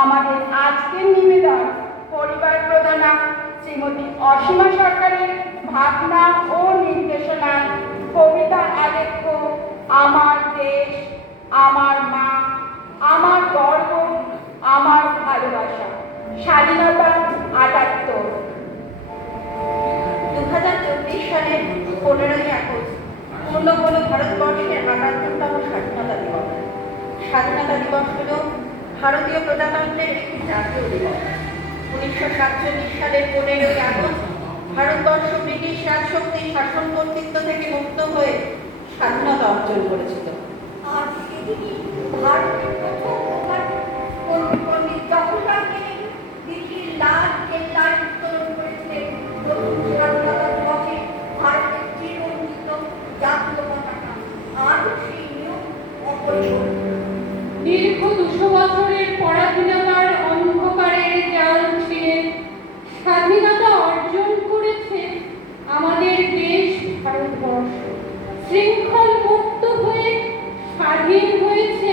আমাদের আজকের নিবেদন পরিবার প্রধানা শ্রীমতী অসীমা সরকারের ভাবনা ও নির্দেশনায় কবিতা আলেখ্য আমার দেশ, আমার মা, আমার গর্ব, আমার ভালোবাসা। স্বাধীনতা ৭৮। 2024 সালের 15ই আগস্ট পূর্ণ হল ভারতবর্ষের ৭৮তম স্বাধীনতা দিবস। স্বাধীনতা দিবস হল ভারতীয় প্রজাতন্ত্রের একটি জাতীয় দিবস। 1947 সালের 15ই আগস্ট ভারতবর্ষ ব্রিটিশ রাজশক্তির শাসন কর্তৃত্ব থেকে মুক্ত হয়ে স্বাধীনতা অর্জন করেছিল। আর সেদিনই ভারতের প্রথম পণ্ডিত জওহরলাল নেহেরু দিল্লির লাল কেল্লায় উত্তোলন করেছিলেন প্রথম স্বাধীনতা দিবসে ভারতের চিরঞ্জিত জাতীয় পতাকা। আজও সেই নিয়ম অপরিবর্তিত। দীর্ঘ 200 বছরের পরাধীনতার অন্ধকারের জাল ছিঁড়ে স্বাধীনতা অর্জন করেছে আমাদের দেশ ভারতবর্ষ। শৃঙ্খল মুক্ত হয়ে স্বাধীন হয়েছে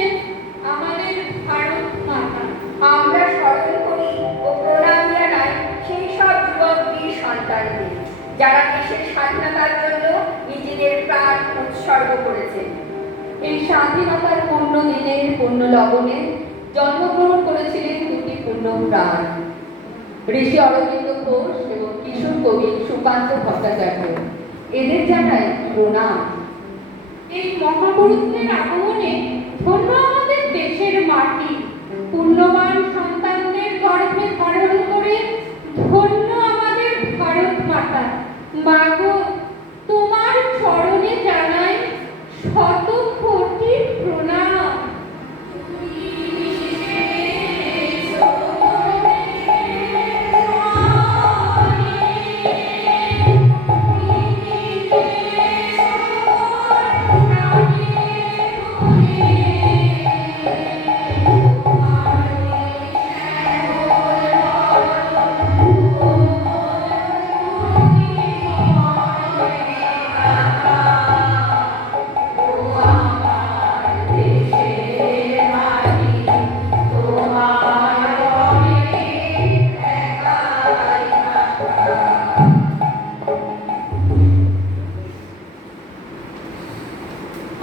আমাদের ভারত মাতা। আমরা স্মরণ করি ও প্রণাম জানাই সেই সব যুবক বীর সন্তানদের যারা দেশের স্বাধীনতার জন্য নিজেদের প্রাণ উৎসর্গ করেছে। এই স্বাধীনতার পূর্ণ দিনের পূর্ণ লবণে জন্মগ্রহণ করেছিলেন দুটি পূর্ণ প্রাণ, ঋষি অরবিন্দ ঘোষ এবং কিশোর কবি সুকান্ত ভট্টাচার্য। এদের জানাই প্রণাম। এই মহাপুরুষদের আগমনে ধন্য আমাদের দেশের মাটি, পুণ্যবান সন্তানদের গর্ভে ধারণ করে ধন্য আমাদের ভারত মাতা। মাগো, তোমার চরণে জানাই শত কোটি প্রণাম।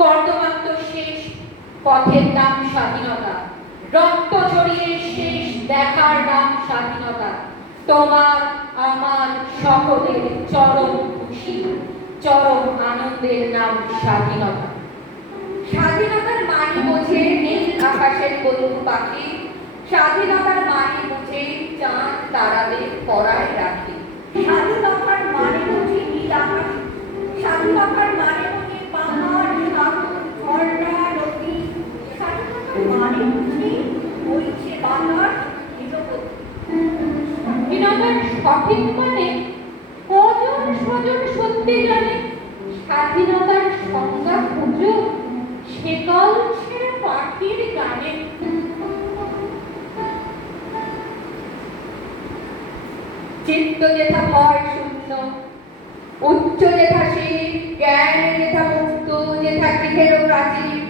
কর্দমাক্ত শেষ পথের নাম স্বাধীনতা, রক্ত ঝরিয়ে শেষ দেখার নাম স্বাধীনতা। তোমার আমার সকলের চরম খুশি, চরম আনন্দের নাম স্বাধীনতা। স্বাধীনতার মানে বোঝে নীল আকাশের বন্ধু পাখি, স্বাধীনতার মানে বোঝে চাঁদ তারাদের পরায় রাখি। স্বাধীনতার মানে বুঝি নীল আকাশ, স্বাধীনতার মানে বুঝি পাহাড়, সাগর, ঝর্ণা, নদী। স্বাধীনতার মানে বুঝি বইছে বাতাস, নিরবধি। স্বাধীনতার সঠিক মানে কজন স্বজন সত্যি জানে? স্বাধীনতার সংজ্ঞা খুঁজো সেকল ছেড়ে পাখির গানে। চিত্ত যেথা ভয় শূন্য, উচ্চ যেথা শির, জ্ঞান যেথা মুক্ত, যেথা গৃহের প্রাচীর,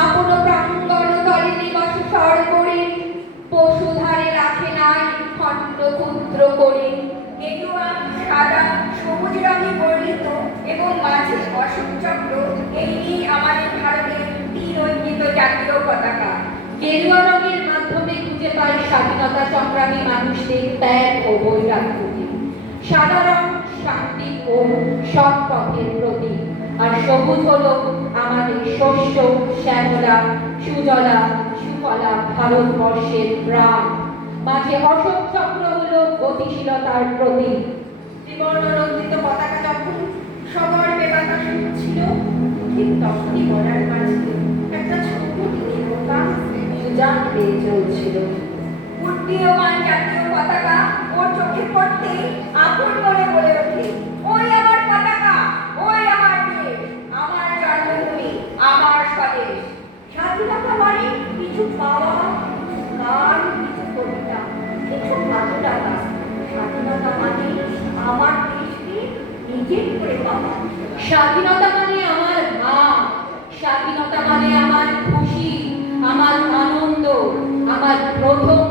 আপন প্রাঙ্গণ তলে দিবস স্বর করে পশুধারে রাখে নাই খণ্ড ক্ষুদ্র করে। গেরুয়া, সাদা, সবুজ রঙে বর্ণিত এবং মাঝে অশোক চক্র, এই নিয়ে আমাদের ভারতের তিরঞ্জিত জাতীয় পতাকা। গেরুয়া রঙের মাধ্যমে খুঁজে পাই স্বাধীনতা সংগ্রামী মানুষদের ত্যাগ ও বৈরাগ্যকে। সাদা রং শান্তি ও সৎ পথের প্রতীক, আর সবুজ হলো আমাদের শস্য শ্যামলা সুজলা সুফলা ভারতবর্ষের প্রাণ। মাঝে অশোক চক্র হলো গতিশীলতার প্রতীক। ত্রিবর্ণ রঞ্জিত পতাকা যখন সগর্বে বাতাসে উঠছিল, ঠিক তখনই বর্ডার মাঝে একটা ছোট নৌকা উজান পেয়ে চলছিল। উড্ডীয়মান জাতীয় পতাকা ওর চোখে পড়তেই আপন মনে বলে ওঠে, ওই আমার পতাকা, ওই আমার দেশ, আমার জন্মভূমি, আমার স্বদেশ। স্বাধীনতা মানে কিছু পাওয়া, গান, কিছু কবিতা, কিছু ভালোলাগা। স্বাধীনতা মানে আমার দেশকে নিজের করে পাওয়া। স্বাধীনতা মানে আমার মা, স্বাধীনতা মানে আমার খুশি, আমার আনন্দ, আমার প্রথম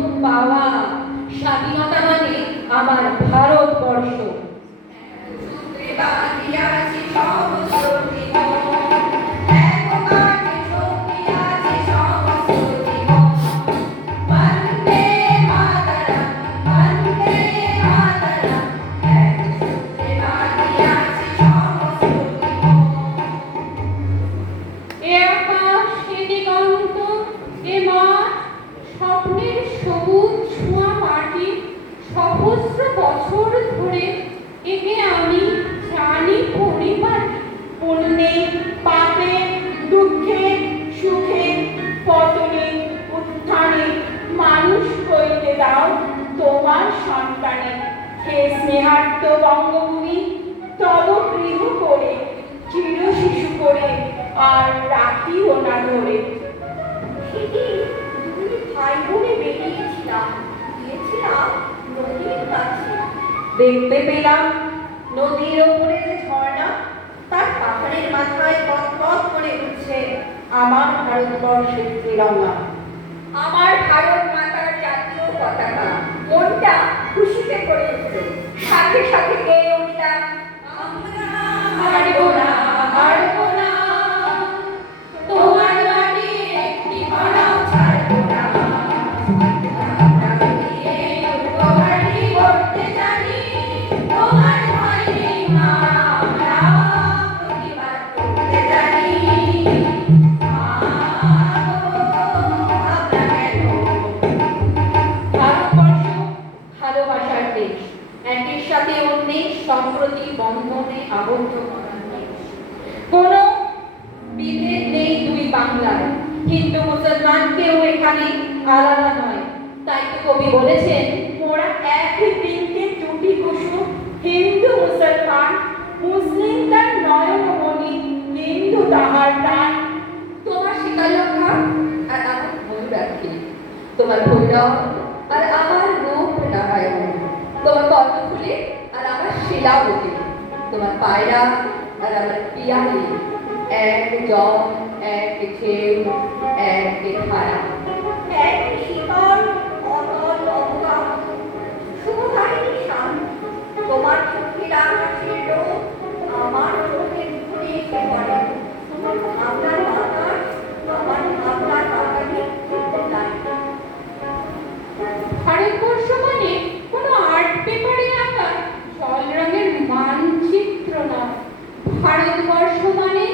স্নেহার্ত বঙ্গভূমি তব গৃহ করে চির শিশু করে আর রাখিও না ধরে। সেদিন দুই ভাই বোনে বেরিয়েছিলাম, গিয়েছিলাম নদীর কাছে। দেখতে পেলাম নদীর ওপরে যে ঝর্ণা, তার পাহাড়ের মাথায় পথ পথ করে উঠছে আমার ভারতবর্ষের ত্রিরঙ্গা। আমার ভারত মাতার জাতীয় পতাকা, মনটা খুশিতে করে উঠল। সাথে সাথে গেয়ে উঠলাম, আমরা হারবো না, হারবো না, তোমার মাটির একটি কণাও ছাড়বো না। আমরা মিলিয়ে উপহারি করতে জানি, তোমার ভয় নেই মা, আমরা প্রতিবাদ করতে জানি। মা গো, ভাবনা কেন? ভারতবর্ষ ভালোবাসার দেশ, একের সাথে অন্যের সম্প্রতি বন্ধনে আবদ্ধ করার দেশ। কোনো বিভেদ নেই দুই বাংলায়, হিন্দু মুসলমান কেউ এখানে আলাদা নয়। তাই তো কবি বলেছেন, মোরা একই বৃন্তে জুটি কুসুম, হিন্দু মুসলমান, মুসলিম তার নয়নমণি, হিন্দু তাহার প্রাণ। তোমার শীতলক্ষা আর আমার ময়ূরাক্ষী, তোমার ভৈরব আর আমার রূপ নারায়ণ, তোমার কর্ণফুলি আর আমার শিলাবতী, তোমার পায়রা আর আমার পিয়ালি, এক জল, এক ঢেউ, এক ধারা। এক শীতল অতল অবকা, শুভধারিণী শান, তোমার চোখের আকাশের রোদ আমার চোখের ঘুরে এসে পড়ে। আপনার বাতাস আমার আপনার বাগানে নাই। ভারতবর্ষ মানে কোনো আর্ট পেপারে আঁকা জল রঙের মানচিত্র নয়। ভারতবর্ষ মানে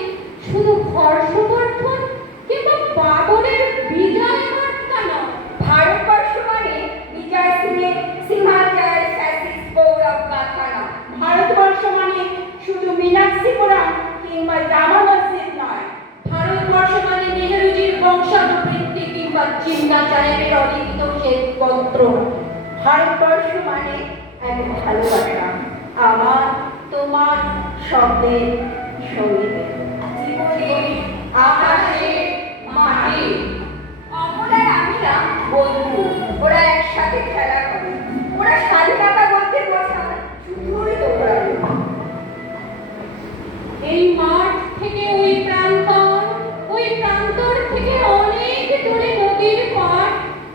শুধু ঘর সমর্থন কিংবা বাবরের বিজয় বার্তা নয়। ভারতবর্ষ মানে বিজয় সিংহের সিংহাচার ফ্যাসিস্ট গৌরব গাথা নয়। ভারতবর্ষ মানে শুধু মীনাক্ষীপুরম কিংবা জামা মসজিদ নয়। ভারতবর্ষ মানে নেহেরুজির বংশানুবৃত্তি কিংবা চিন্তা সাহেবের অলিখিত শ্বেতপত্র। ভারতবর্ষ মানে এক ভালোবাসা, আমার তোমার শব্দের সঙ্গীতে। জীবনে আকাশে মাটি, অমরার আমিরা বন্ধু, ওরা একসাথে খেলা করে। ওরা স্বাধীনতা বলতে বোঝায় শুধুই দৌড়ানো। এই মাঠ থেকে ওই প্রান্তর, ওই প্রান্তর থেকে অনেক দূরে নদীর পাড়,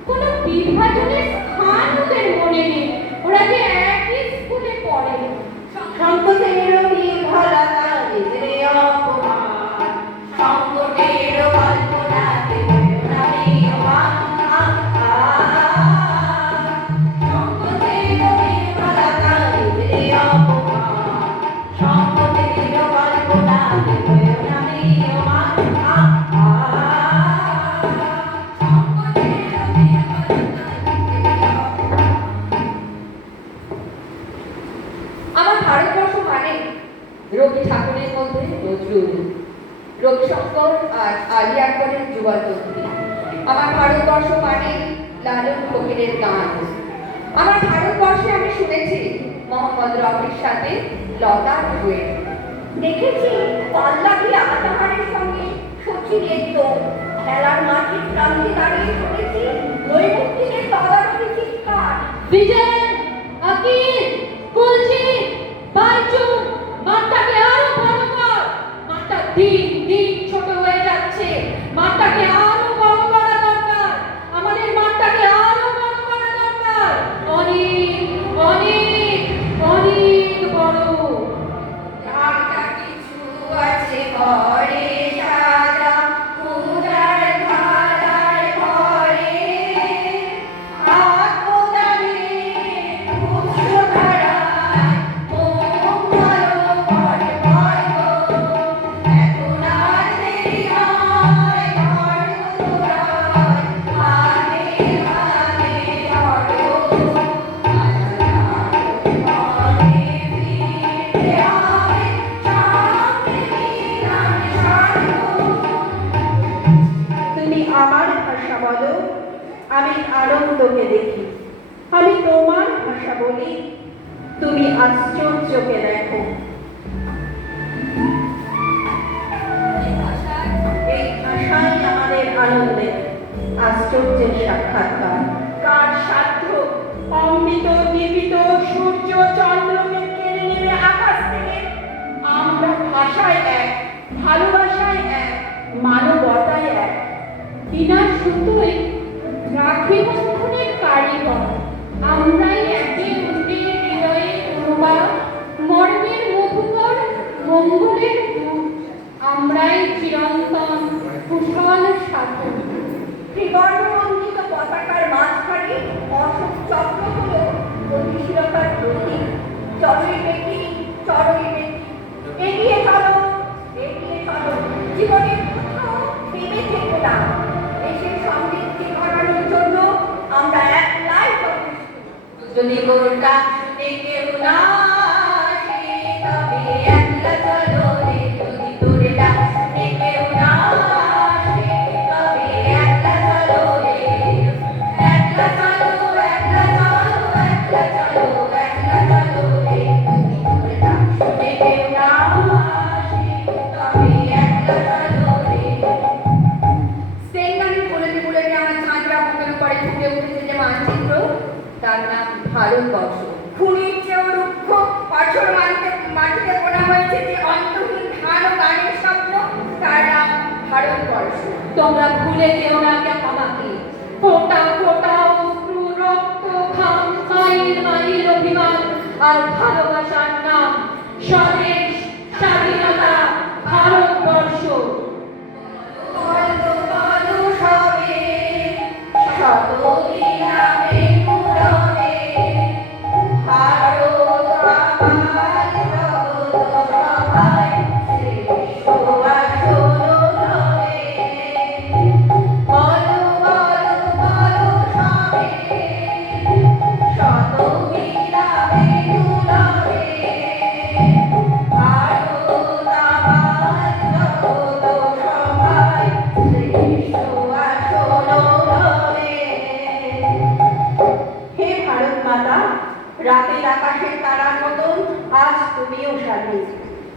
কোনো বিভাজনের স্থান ওদের মনে নেই। ওরা যে একই স্কুলে পড়ে। সংকটের বিফলতা নিজের অপমান, সংকটের কল্পনাতে নামিয়মান। সংকটের বিফলতা নিজের অপমান, সংকটের কল্পনাতে নামিয়মান। সংকটের আমার ভারতবর্ষ মানে রবি ঠাকুরের মধ্যে নজরুল, রবিশঙ্কর আর আলী আকবরের যুগলবন্দী। আমার ভারতবর্ষ মানে লালন ফকিরের গান। আমার ভারতবর্ষে আমি শুনেছি মোহাম্মদ রফির সাথে লতার ডুয়েট। দেখেছি পল্লাভি আতাহারের সঙ্গে সচিনের তো খেলার মাঠের প্রান্তে দাঁড়িয়ে শুনেছি নৈমুক্তিকের তদারকি চিৎকার। বিজয়, আকিল, কুলজি, বাইচু, মাঠটাকে আরো ভালো কর। মাঠটা দিন দিন ছোট হয়ে যাচ্ছে। মাঠটাকে আরো বড় করা দরকার। আমাদের মাঠটাকে আরো বড় করা দরকার। অনেক অনেক অনেক বড়। যারটা কিছু আছে ঘরে সাদা পূজার থালায় ভরে, আত্মদানে পুষ্পধারায় মঙ্গল করে ভয় গো। এখন আর দেরি নয়, ঘর তোরায় হাতে হাতে ধরো। মনে ফিরতে হবে শান্তি মিলন স্বর্গ। তুমি আমার ভাষা বলো, আমি আনন্দকে দেখি। আমি তোমার ভাষা বলি, তুমি আশ্চর্যকে দেখো। এই ভাষাই আমাদের আনন্দের আশ্চর্যের সাক্ষাৎকার। কার সাধ্য অমৃত নির্মিত সূর্য চন্দ্রকে কেড়ে নেবে আকাশ থেকে? আমরা ভাষায় এক, ভালোবাসায় এক, মানবতায় এক। বিনা সুতোয় রাখি বন্ধনের কারিগর, আমরাই একে অন্যের হৃদয়ে অনুবাদ, মর্মের মধুকর মঙ্গলের দূত, আমরাই চিরন্তন কুশল সাধন। ত্রিবর্ণমণ্ডিত পতাকার মাঝখানে অশোক চক্র হল গতিশীলতার প্রতীক। চড়ই বেটি, চড়ই বেটি, এগিয়ে চলো, এগিয়ে চলো, জীবনের কোথাও থেমে থেকো না। দেশের সমৃদ্ধি ঘটানোর জন্য আমরা একলাই যথেষ্ট। যদি গোটা শুনে কেউ না আসে, তবে একলা চলো রে। যদি তোর ডাক শুনে কেউ না আসে, তবে একলা চলো রে। একলা চলো, একলা চলো, একলা চলো, একলা চলো রে। যদি তোর ডাক শুনে কেউ না আসে, তবে একলা চলো রে। সেঙ্গানির বুলেটে বুলেটে আমার ছাঁচরা বুকের উপরে ফুটে উঠেছে যে মানচিত্র, তার নাম ভারতবর্ষ। খুনির চেয়েও রুক্ষ পাথর মাটিতে বোনা হয়েছে যে অন্তহীন ধান ও গানের স্বপ্ন, তার নাম ভারতবর্ষ। তোমরা ভুলে যেও না কেন আমাকে। ফোঁটা ফোঁটা অশ্রু, রক্ত, ঘাম, মাইল মাইল অভিমান আর ভালোবাসার নাম স্বদেশ, স্বাধীনতা, ভারতবর্ষ। বলো বলো সবে, শত দিনামে পুরবে, ভারত আমার জগৎ সভায় শ্রেষ্ঠ আসন রবে। বলো বলো বলো সবে, শত দিনামে পুরবে, ভারত আমার জগৎ সভায় শ্রেষ্ঠ আসন রবে। হে ভারত মাতা, রাতের আকাশের তারার মতন আজ তুমিও স্বাধীন।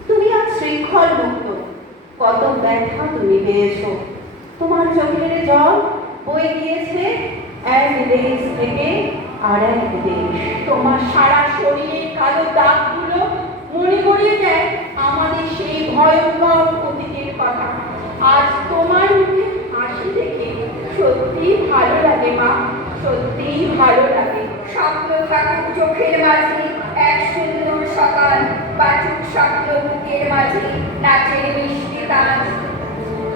তুমি আজ শৃঙ্খল মুক্ত। কত ব্যথা তুমি পেয়েছো। তোমার চোখের জল বয়ে গিয়েছে এক দেশ থেকে আর এক দেশ। তোমার সারা শরীরে কালো দাগগুলো মনে করিয়ে দেয় আমাদের সেই ভয়ঙ্কর অতীতের কথা। আজ তোমার মুখে হাসি দেখে সত্যি ভালো লাগে মা, সত্যিই ভালো লাগে। স্বপ্ন থাকুক চোখের মাঝে এক সুন্দর সকাল, বাচুক স্বপ্ন বুকের মাঝে নাচের মিষ্টি তান।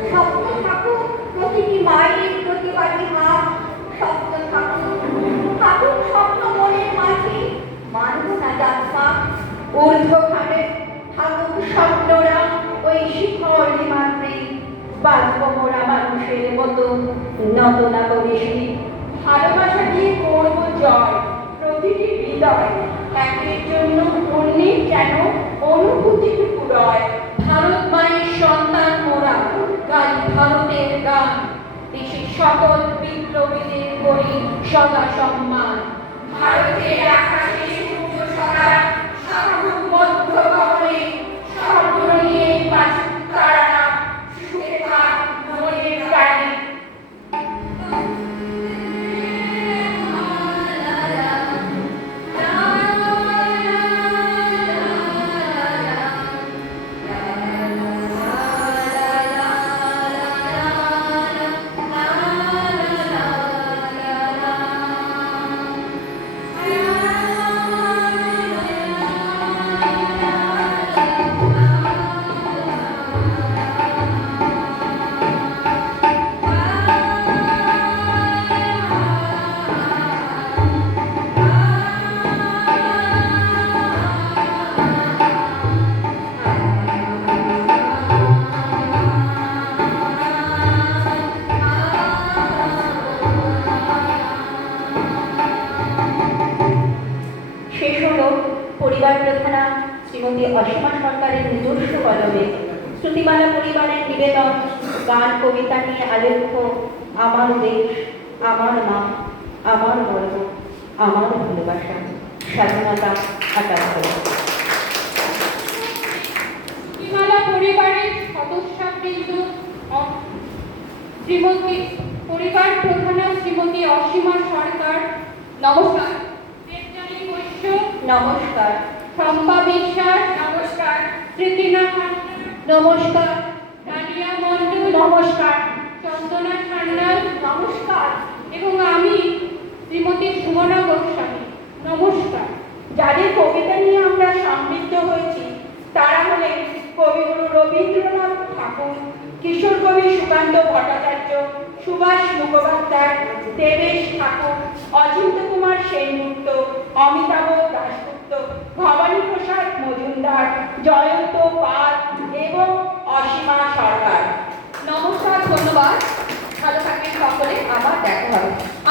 স্বপ্ন থাকুক প্রতিটি মায়ের প্রতিবাদী হাত, স্বপ্ন থাকুক, থাকুক স্বপ্ন মনের মাঝে মানব না যাত্রা। ঊর্ধ্বখানে থাকুক স্বপ্নরা ওই শিখর হিমাদ্রি, বাঁচব মোরা মানুষের মতো নত না করিসি। ভালোবাসা দিয়ে করব জয় প্রতিটি হৃদয়, একের জন্য অন্যের যেন অনুভূতিটুকু রয়। ভারত মায়ের সন্তান মোরা, গাই ভারতের গান, দেশের সকল বিপ্লবীদের করি সদা সম্মান। ভারতের আকাশে সূর্য সদা শাখাভুক মধ্য গগনে, স্বপ্ন নিয়ে বাঁচুক তারা, সুখে থাক মনের প্রাণে। শেষ হলো পরিবার প্রধানা শ্রীমতী অসীমা সরকারের নিজস্ব কলমে শ্রুতিমালা পরিবারের নিবেদন গান কবিতা নিয়ে আলেখ্য আমার দেশ, আমার মা, আমার গর্ব, আমার ভালোবাসা। স্বাধীনতা ৭৮। হিমালা পরিবারের সদস্যবৃন্দ, শ্রীমতী পরিবার প্রধানা শ্রীমতী অসীমা সরকার, নমস্কার। দেবযানী বৈশ্য, নমস্কার। শম্পা বিশ্বাস, নমস্কার। স্মৃতিনা খান, নমস্কার। ডালিয়া মণ্ডল, নমস্কার। চন্দনা সান্যাল, নমস্কার। এবং আমি শ্রীমতী সুমনা গোস্বামী, নমস্কার। যাদের কবিতা নিয়ে আমরা সমৃদ্ধ হয়েছি তারা হলেন কবিগুরু রবীন্দ্রনাথ ঠাকুর, কিশোর কবি সুকান্ত ভট্টাচার্য, সুভাষ মুখোপাধ্যায়, দেবেশ ঠাকুর, অচিন্ত কুমার সেনগুপ্ত, অমিতাভ দাশগুপ্ত, ভবানী প্রসাদ মজুমদার, জয়ন্ত পাল এবং অসীমা সরকার। নমস্কার, ধন্যবাদ। ভালো থাকবেন সকলে, আবার দেখা হবে।